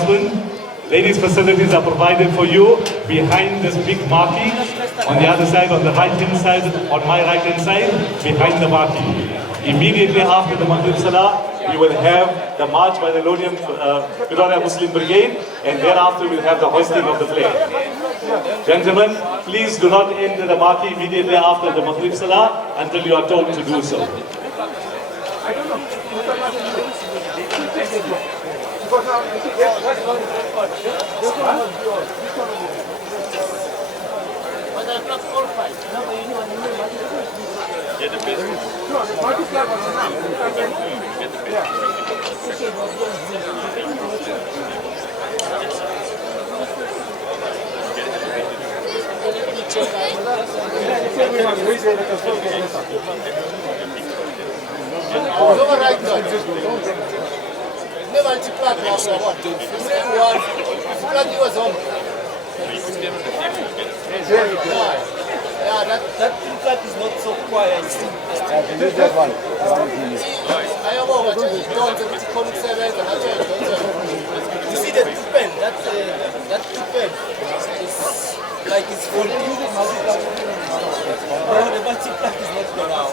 announcement. Ladies' facilities are provided for you behind this big marquee. On the other side, on the right-hand side, on my right-hand side, behind the marquee. Immediately after the Maghrib Salah, we will have the march by the Lodium Peoria Muslim Brigade, and thereafter we'll have the hoisting of the flag. Gentlemen, please do not enter the marquee immediately after the Maghrib Salah until you are told to do so. Yeah, that flag is not so quiet. That one. You see the pen, that pen is like it's full. No, the multi flag is not going out.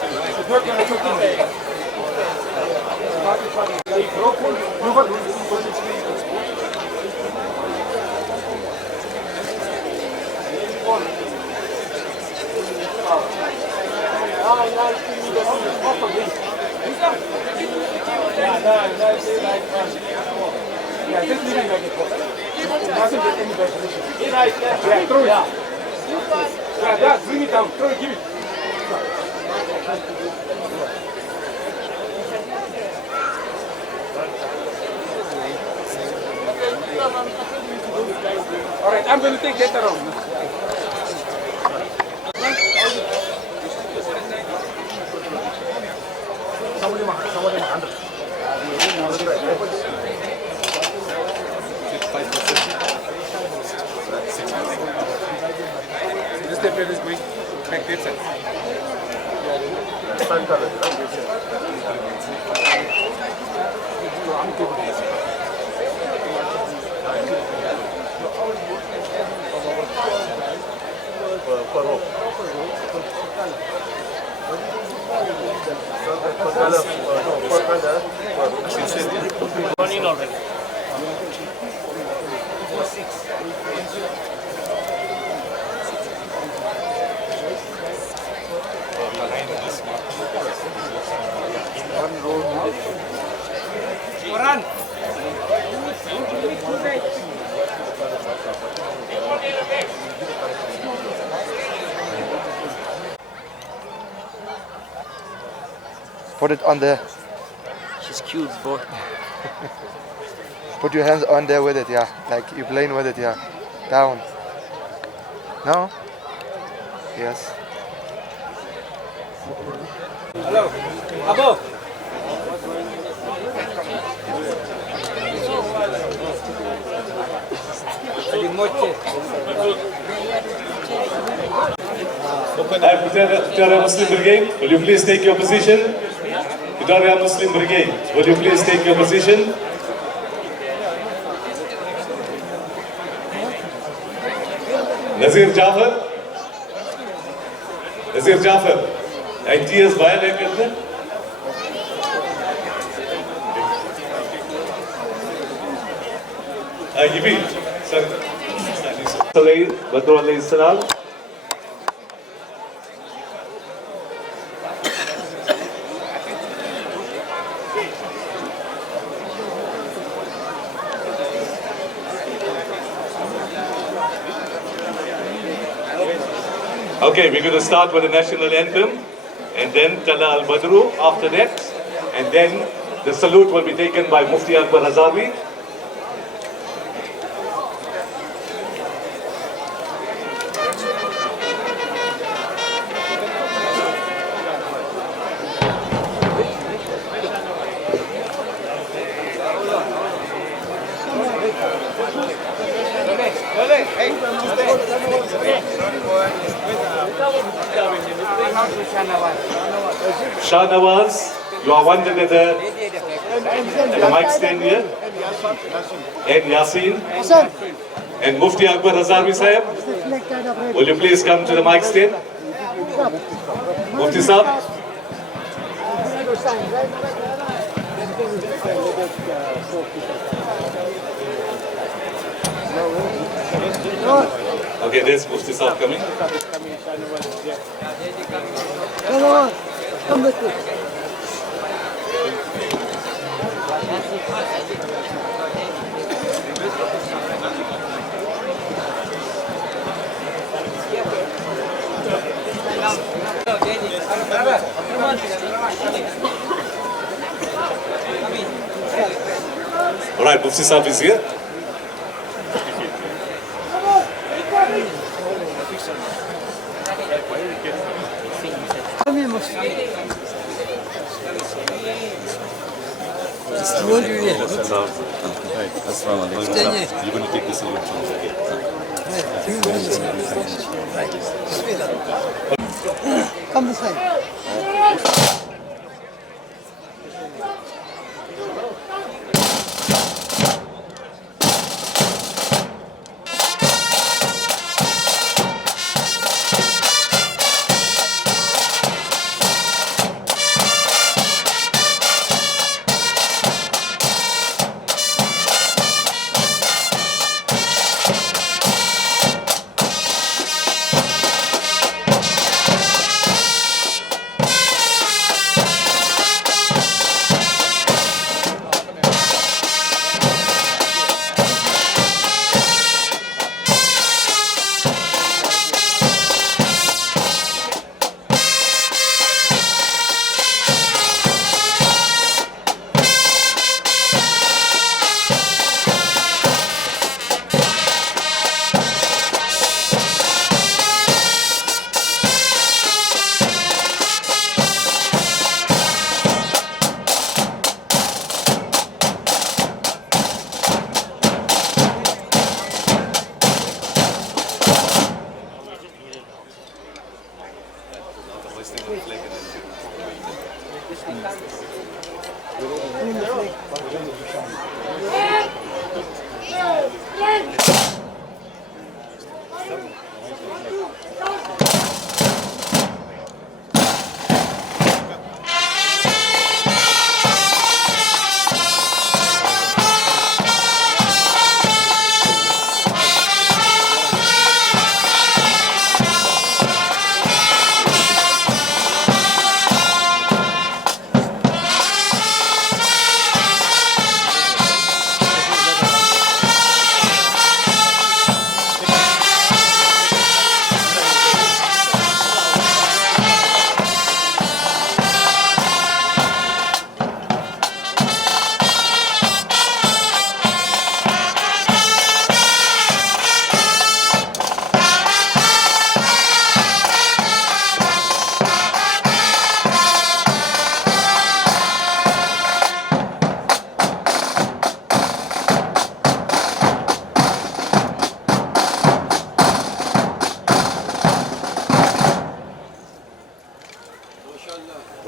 Bring it down. Throw it, give it. All right, I'm going to take that around. This tape is going back this side. Running already. Run. Put it on there. She's cute, boy. Put your hands on there with it, yeah. Like you're playing with it, yeah. Down. No? Yes. Hello. Above. Peoria Muslim Brigade, will you please take your position? Peoria Muslim Brigade, will you please take your position? Nazir Jafar? Nazir Jafar, ideas violated? Gibi, sir. Badr alayhi salam. Okay, we're going to start with the national anthem and then Tala al-Badru after that, and then the salute will be taken by Mufti Akbar Hazavi. Shah Nawaz, you are wanted at the mic stand here. and Yasin, and Mufti Akbar Hazarvi Sahib. Will you please come to the mic stand? Mufti Sahib. Okay, there's Mufti Sahib coming. Come with me. All right, Mufti Sahib is here. Come here, Mufti. You want to do it? Assalamu alaikum. You're going to take this over. Come this way.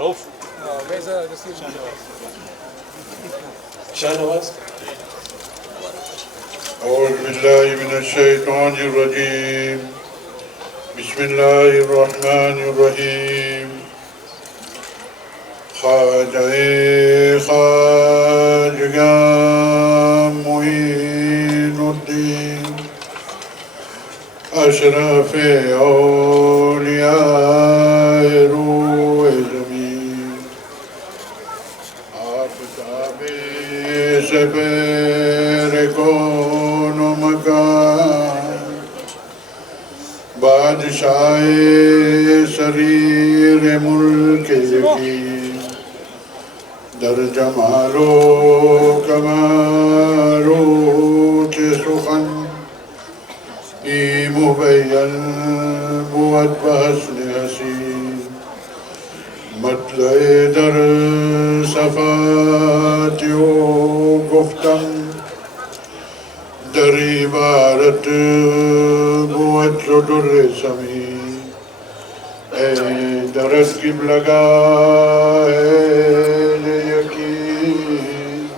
Rauf. Shahnawaz. أعوذ بالله من الشيطان الرجيم بسم الله الرحمن الرحيم خواجہ معین الدین اشرف اولیاء روح زمین آفتاب سپیر کون و مکان بادشاہ سریر ملک یقین در جمال و کمال و سخن ای مبین بود بحسن حسین مطلع در صفات و گفتن در عبارت بود در سمین اے درس کی لگا ہے یقین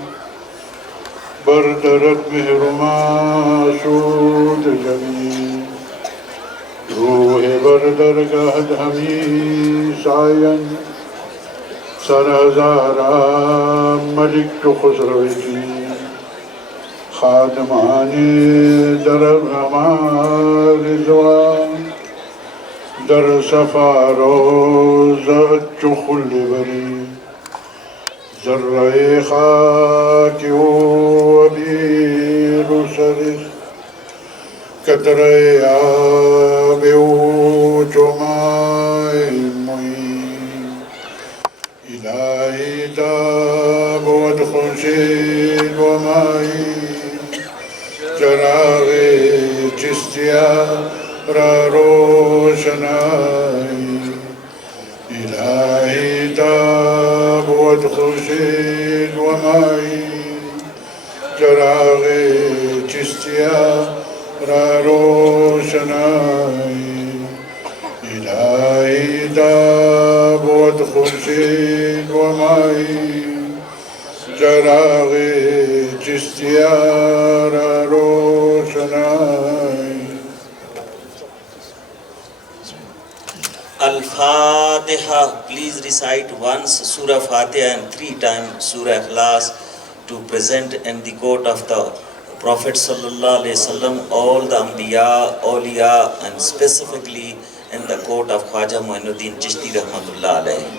بر سرت مهرما سود جمی روح بردرگاه همی ساین سرهزارا ملک تو خسروی خادمان در رضوان در سفاروز اچو خلی بری ذره خاکی و بیر سرس کتره آب و چمای موی الهی تاب و خورشید و مائی چراغ چستیا را روشنائی الهی تاب و خورشید و مائی چراغ چستیا را روشنائی الهی تاب و خورشید و مائی چراغ چستیا را روشنائی. Al-Fatiha. Please recite once Surah Fatiha and 3 times Surah Ikhlas to present in the court of the Prophet Sallallahu Alaihi Wasallam, all the Anbiya, Awliya, and specifically in the court of Khwaja Muinuddin Chishti Rahmatullah Alayhi.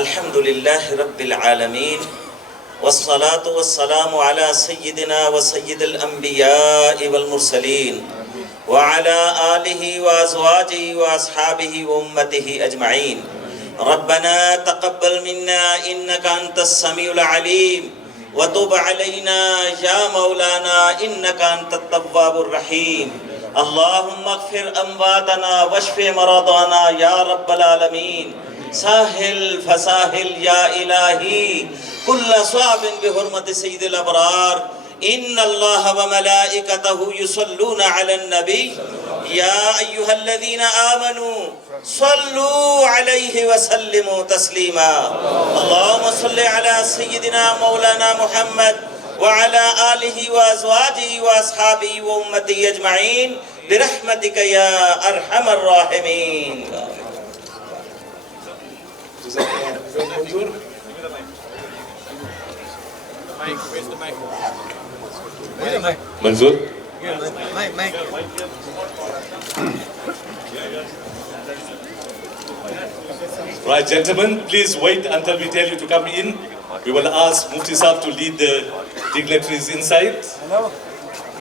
Alhamdulillah Rabbil Alameen. Wassalatu wassalamu ala Sayyidina wa Sayyidil Anbiya wal Mursaleen wa ala alihi wa azwajihi wa ashabihi wa ummatihi ajma'in. Rabbana taqabbal minna innaka antas samiul alim wa tub alayna ya maulana innaka antat tawwabur rahim. Allahumma ighfir amwatana washfi maradana ya Rabbal Alameen. ساهل فساهل يا إلهي كل صعب بحرمة سيد الأبرار إن الله وملائكته يصلون على النبي يا أيها الذين آمنوا صلوا عليه وسلموا تسليما اللهم صل على سيدنا مولانا محمد وعلى آله وأزواجه وأصحابه وأمته أجمعين برحمتك يا أرحم الراحمين. Manzoor? Mike. Right, gentlemen, please wait until we tell you to come in. We will ask Mufti Saab to lead the dignitaries inside.